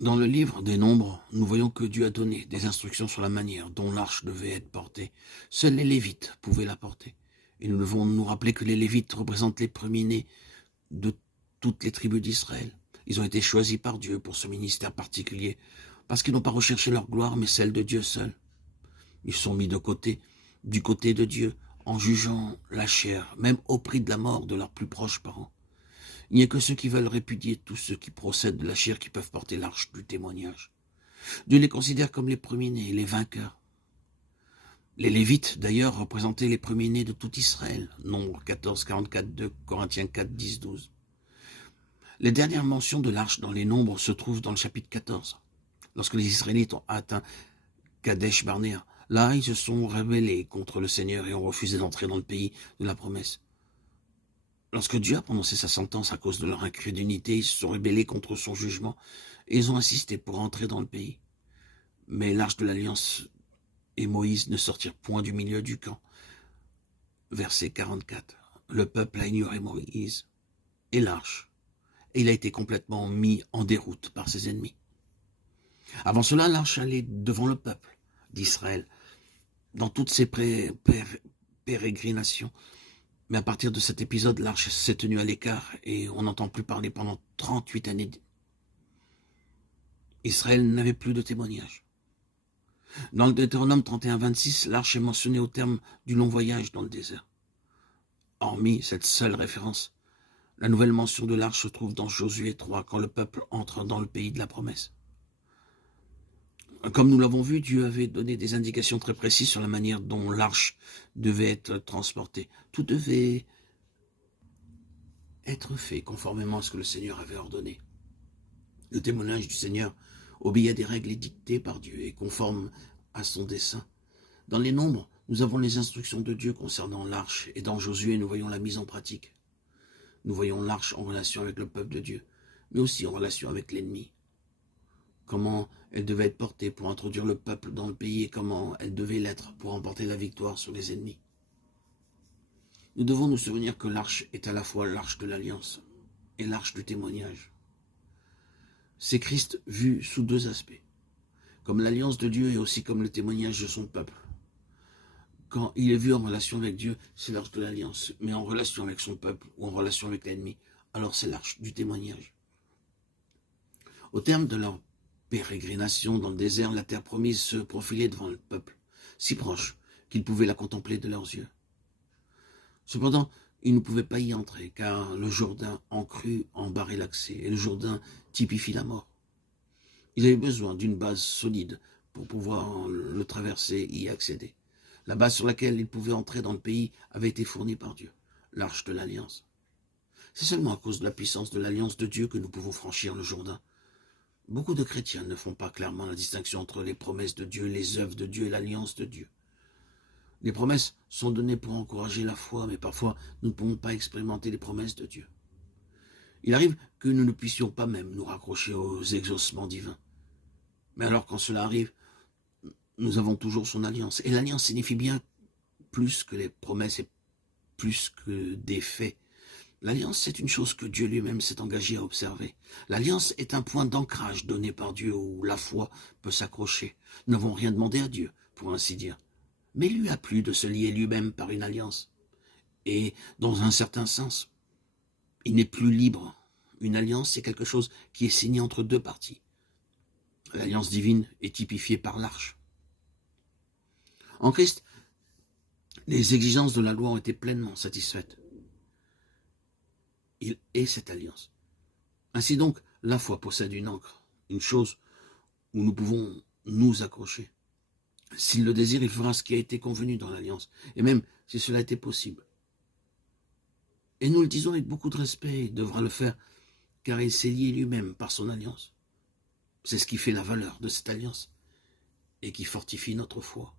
Dans le livre des Nombres, nous voyons que Dieu a donné des instructions sur la manière dont l'arche devait être portée. Seuls les Lévites pouvaient la porter. Et nous devons nous rappeler que les Lévites représentent les premiers-nés de toutes les tribus d'Israël. Ils ont été choisis par Dieu pour ce ministère particulier, parce qu'ils n'ont pas recherché leur gloire, mais celle de Dieu seul. Ils sont mis de côté, du côté de Dieu, en jugeant la chair, même au prix de la mort de leurs plus proches parents. Il n'y a que ceux qui veulent répudier tous ceux qui procèdent de la chair qui peuvent porter l'arche du témoignage. Dieu les considère comme les premiers-nés, les vainqueurs. Les Lévites, d'ailleurs, représentaient les premiers-nés de tout Israël. Nombre 14, 44, 2 Corinthiens 4, 10, 12. Les dernières mentions de l'arche dans les Nombres se trouvent dans le chapitre 14. Lorsque les Israélites ont atteint Kadesh Barnéa, là, ils se sont rebellés contre le Seigneur et ont refusé d'entrer dans le pays de la promesse. Lorsque Dieu a prononcé sa sentence à cause de leur incrédulité, ils se sont rebellés contre son jugement et ils ont insisté pour entrer dans le pays. Mais l'arche de l'Alliance et Moïse ne sortirent point du milieu du camp. Verset 44. Le peuple a ignoré Moïse et l'arche, et il a été complètement mis en déroute par ses ennemis. Avant cela, l'arche allait devant le peuple d'Israël dans toutes ses pérégrinations. Mais à partir de cet épisode, l'arche s'est tenue à l'écart et on n'entend plus parler pendant 38 années. Israël n'avait plus de témoignage. Dans le Deutéronome 31, 26, l'arche est mentionnée au terme du long voyage dans le désert. Hormis cette seule référence, la nouvelle mention de l'arche se trouve dans Josué 3, quand le peuple entre dans le pays de la promesse. Comme nous l'avons vu, Dieu avait donné des indications très précises sur la manière dont l'arche devait être transportée. Tout devait être fait conformément à ce que le Seigneur avait ordonné. Le témoignage du Seigneur obéit à des règles dictées par Dieu et conformes à son dessein. Dans les Nombres, nous avons les instructions de Dieu concernant l'arche, et dans Josué, nous voyons la mise en pratique. Nous voyons l'arche en relation avec le peuple de Dieu, mais aussi en relation avec l'ennemi. Comment elle devait être portée pour introduire le peuple dans le pays et comment elle devait l'être pour remporter la victoire sur les ennemis. Nous devons nous souvenir que l'arche est à la fois l'arche de l'Alliance et l'arche du témoignage. C'est Christ vu sous deux aspects, comme l'Alliance de Dieu et aussi comme le témoignage de son peuple. Quand il est vu en relation avec Dieu, c'est l'arche de l'Alliance, mais en relation avec son peuple ou en relation avec l'ennemi, alors c'est l'arche du témoignage. Au terme de leur pérégrination dans le désert, la terre promise se profilait devant le peuple, si proche qu'ils pouvaient la contempler de leurs yeux. Cependant, ils ne pouvaient pas y entrer, car le Jourdain en crue en barrait l'accès, et le Jourdain typifie la mort. Ils avaient besoin d'une base solide pour pouvoir le traverser et y accéder. La base sur laquelle ils pouvaient entrer dans le pays avait été fournie par Dieu, l'arche de l'Alliance. C'est seulement à cause de la puissance de l'Alliance de Dieu que nous pouvons franchir le Jourdain. Beaucoup de chrétiens ne font pas clairement la distinction entre les promesses de Dieu, les œuvres de Dieu et l'Alliance de Dieu. Les promesses sont données pour encourager la foi, mais parfois nous ne pouvons pas expérimenter les promesses de Dieu. Il arrive que nous ne puissions pas même nous raccrocher aux exaucements divins. Mais alors quand cela arrive, nous avons toujours son alliance. Et l'alliance signifie bien plus que les promesses et plus que des faits. L'alliance, c'est une chose que Dieu lui-même s'est engagé à observer. L'alliance est un point d'ancrage donné par Dieu où la foi peut s'accrocher. Nous n'avons rien demandé à Dieu, pour ainsi dire. Mais il lui a plu de se lier lui-même par une alliance. Et, dans un certain sens, il n'est plus libre. Une alliance, c'est quelque chose qui est signé entre deux parties. L'alliance divine est typifiée par l'arche. En Christ, les exigences de la loi ont été pleinement satisfaites. Il est cette alliance. Ainsi donc, la foi possède une ancre, une chose où nous pouvons nous accrocher. S'il le désire, il fera ce qui a été convenu dans l'alliance, et même si cela était possible. Et nous le disons avec beaucoup de respect, il devra le faire, car il s'est lié lui-même par son alliance. C'est ce qui fait la valeur de cette alliance, et qui fortifie notre foi.